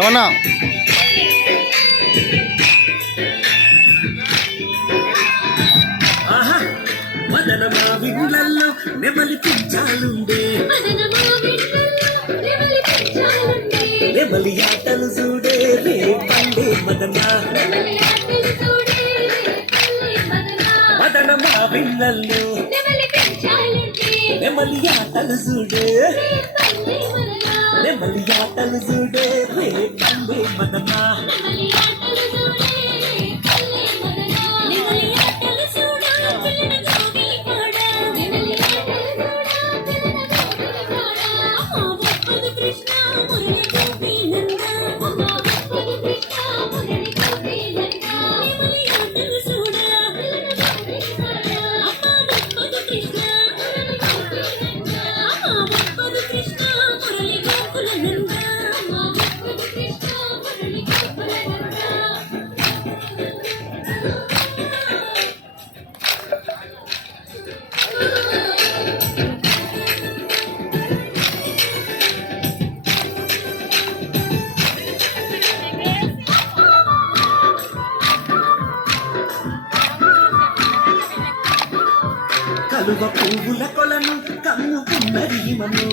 రమణ మదనమా విండ్లల్లో నెమలి పించాలుండే నెమలి ఆటలు చూడే రే పండే మదనా మదనమా విండ్లల్లో నెమలి ఆటలు చూడే నెమలి ఆటలు చూడే రే పండే మదనా కలువ పువ్వుల కొలను కమ్ముకున్నరీమను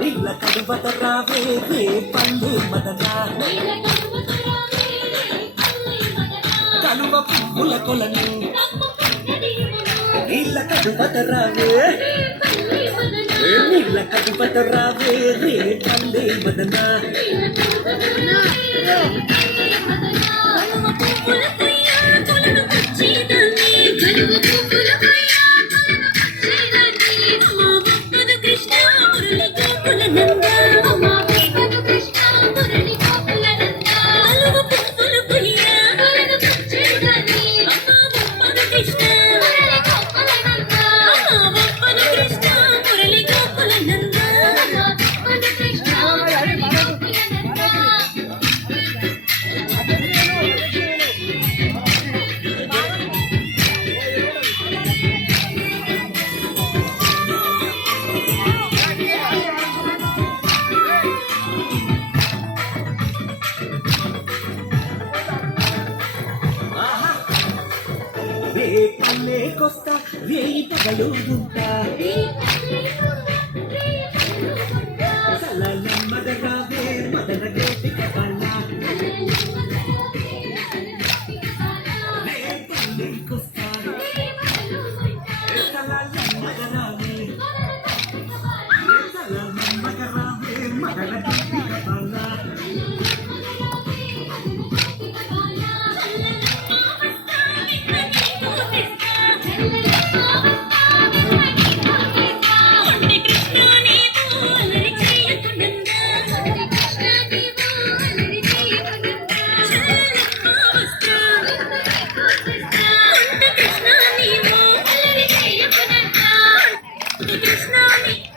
నీళ్ళ కలువత రావే రే పండే మదనా కలువ పువ్వుల కొలను నీళ్ళ కలువత రావే నీళ్ళ కలువత రావే రే పండే మదనా పల్లెకొస్తా రేయి పగలు ఉంటా మదరావే మదన గోపిక పళ్ళ పల్లెకొస్తా మదరావే మదరావే మదన గోపిక పళ్ళ Krishna